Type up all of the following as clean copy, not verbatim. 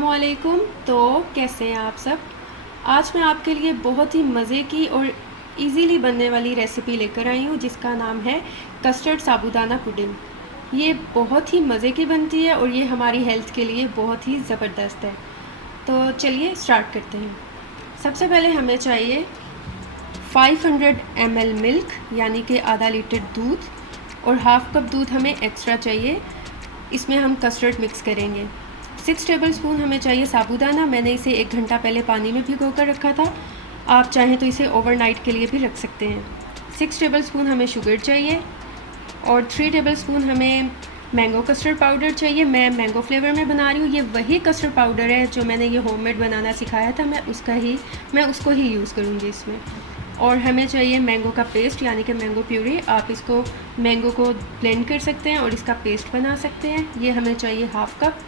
अस्सलामुअलैकुम। तो कैसे हैं आप सब। आज मैं आपके लिए बहुत ही मज़े की और इजीली बनने वाली रेसिपी लेकर आई हूँ जिसका नाम है कस्टर्ड साबूदाना पुडिंग। ये बहुत ही मज़े की बनती है और ये हमारी हेल्थ के लिए बहुत ही ज़बरदस्त है। तो चलिए स्टार्ट करते हैं। सबसे पहले हमें चाहिए 500 ml मिल्क यानी कि आधा लीटर दूध और हाफ़ कप दूध हमें एक्स्ट्रा चाहिए। इसमें हम कस्टर्ड मिक्स करेंगे। 6 टेबलस्पून हमें चाहिए साबूदाना। मैंने इसे 1 घंटा पहले पानी में भिगो कर रखा था। आप चाहें तो इसे ओवरनाइट के लिए भी रख सकते हैं। 6 टेबलस्पून हमें शुगर चाहिए और 3 टेबलस्पून हमें मैंगो कस्टर्ड पाउडर चाहिए। मैं मैंगो फ्लेवर में बना रही हूँ। ये वही कस्टर्ड पाउडर है जो मैंने ये होममेड बनाना सिखाया था। मैं उसको ही यूज़ करूँगी इसमें। और हमें चाहिए मैंगो का पेस्ट यानी कि मैंगो प्यूरी। आप इसको मैंगो को ब्लेंड कर सकते हैं और इसका पेस्ट बना सकते हैं। ये हमें चाहिए हाफ़ कप।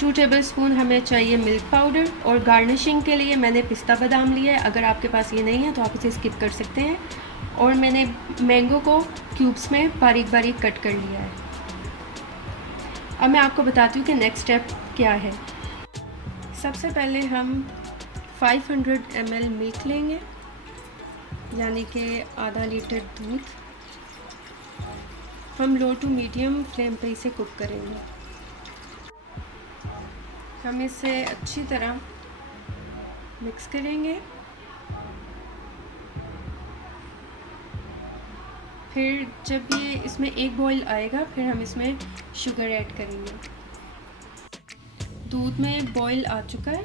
2 टेबलस्पून हमें चाहिए मिल्क पाउडर और गार्निशिंग के लिए मैंने पिस्ता बादाम लिया है। अगर आपके पास ये नहीं है तो आप इसे स्किप कर सकते हैं। और मैंने मैंगो को क्यूब्स में बारीक बारीक कट कर लिया है। अब मैं आपको बताती हूँ कि नेक्स्ट स्टेप क्या है। सबसे पहले हम 500 ml मिल्क लेंगे यानी कि आधा लीटर दूध। हम लो टू मीडियम फ्लेम पे इसे कुक करेंगे। हम इसे अच्छी तरह मिक्स करेंगे। फिर जब ये इसमें एक बॉईल आएगा फिर हम इसमें शुगर ऐड करेंगे। दूध में एक बॉईल आ चुका है।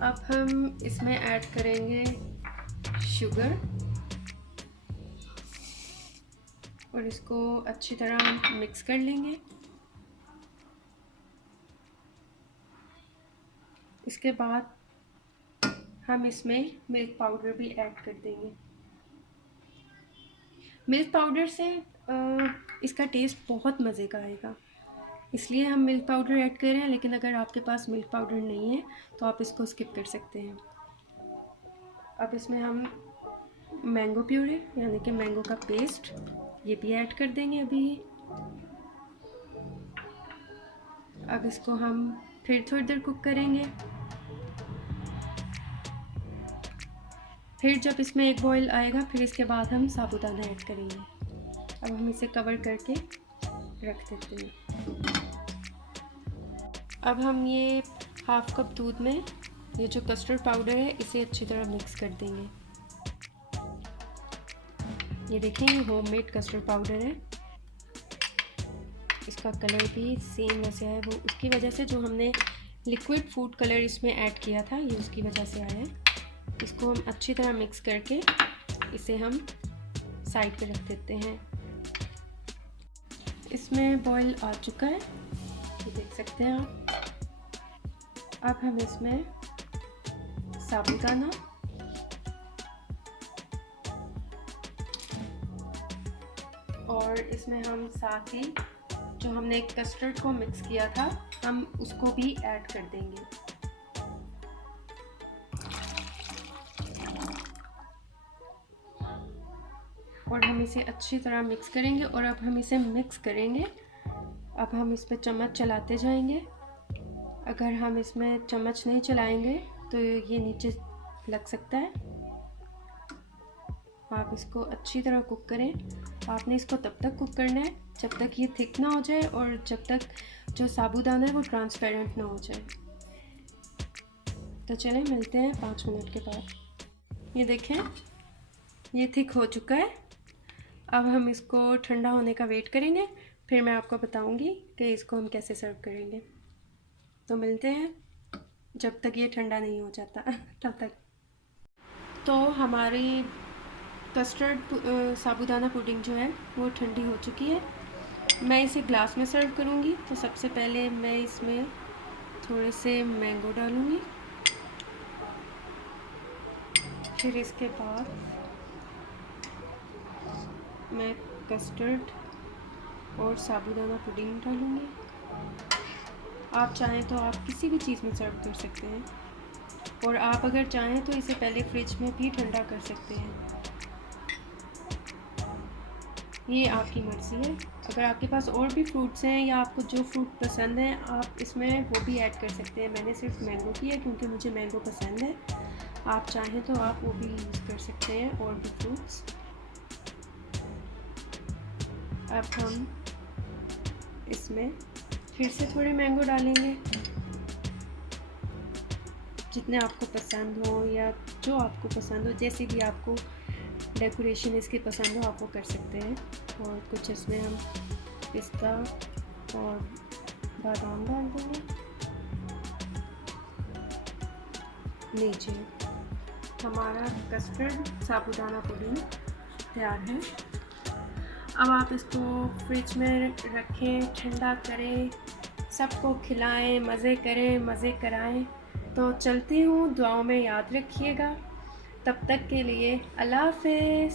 अब हम इसमें ऐड करेंगे शुगर और इसको अच्छी तरह मिक्स कर लेंगे। इसके बाद हम इसमें मिल्क पाउडर भी ऐड कर देंगे। मिल्क पाउडर से इसका टेस्ट बहुत मज़े का आएगा, इसलिए हम मिल्क पाउडर ऐड कर रहे हैं। लेकिन अगर आपके पास मिल्क पाउडर नहीं है तो आप इसको स्किप कर सकते हैं। अब इसमें हम मैंगो प्यूरी यानी कि मैंगो का पेस्ट ये भी ऐड कर देंगे अभी। अब इसको हम फिर थोड़ी देर कुक करेंगे। फिर जब इसमें एक बॉईल आएगा फिर इसके बाद हम साबूदाना ऐड करेंगे। अब हम इसे कवर करके रख देते हैं। अब हम ये हाफ़ कप दूध में ये जो कस्टर्ड पाउडर है इसे अच्छी तरह मिक्स कर देंगे। ये देखें ये होममेड कस्टर्ड पाउडर है। इसका कलर भी सेम वैसे है, वो उसकी वजह से जो हमने लिक्विड फूड कलर इसमें ऐड किया था ये उसकी वजह से आया है। इसको हम अच्छी तरह मिक्स करके इसे हम साइड पे रख देते हैं। इसमें बॉईल आ चुका है, ये देख सकते हैं आप। अब हम इसमें साबूदाना और इसमें हम साथ ही जो हमने कस्टर्ड को मिक्स किया था हम उसको भी ऐड कर देंगे। और हम इसे अच्छी तरह मिक्स करेंगे। और अब हम इसे मिक्स करेंगे। अब हम इस पर चम्मच चलाते जाएंगे। अगर हम इसमें चम्मच नहीं चलाएंगे तो ये नीचे लग सकता है। आप इसको अच्छी तरह कुक करें। आपने इसको तब तक कुक करना है जब तक ये थिक ना हो जाए और जब तक जो साबूदाना है वो ट्रांसपेरेंट ना हो जाए। तो चलें मिलते हैं 5 मिनट के बाद। ये देखें ये थिक हो चुका है। अब हम इसको ठंडा होने का वेट करेंगे, फिर मैं आपको बताऊंगी कि इसको हम कैसे सर्व करेंगे। तो मिलते हैं जब तक ये ठंडा नहीं हो जाता तब तक। तो हमारी कस्टर्ड साबूदाना पुडिंग जो है वो ठंडी हो चुकी है। मैं इसे ग्लास में सर्व करूंगी। तो सबसे पहले मैं इसमें थोड़े से मैंगो डालूंगी। फिर इसके बाद मैं कस्टर्ड और साबूदाना पुडिंग डालूँगी। आप चाहें तो आप किसी भी चीज़ में सर्व कर सकते हैं और आप अगर चाहें तो इसे पहले फ्रिज में भी ठंडा कर सकते हैं। ये आपकी मर्ज़ी है। अगर आपके पास और भी फ्रूट्स हैं या आपको जो फ्रूट पसंद है आप इसमें वो भी ऐड कर सकते हैं। मैंने सिर्फ मैंगो की है क्योंकि मुझे मैंगो पसंद है। आप चाहें तो आप वो भी यूज़ कर सकते हैं और भी फ्रूट्स। अब हम इसमें फिर से थोड़े मैंगो डालेंगे, जितने आपको पसंद हो या जो आपको पसंद हो, जैसी भी आपको डेकोरेशन इसकी पसंद हो आप वो कर सकते हैं। और कुछ इसमें हम पिस्ता और बादाम डाल देंगे। लीजिए, हमारा कस्टर्ड साबूदाना पुडिंग तैयार है। अब आप इसको फ्रिज में रखें, ठंडा करें, सबको खिलाएं, मज़े करें, मज़े कराएं। तो चलती हूँ, दुआओं में याद रखिएगा। तब तक के लिए अल्लाह हाफ़िज़।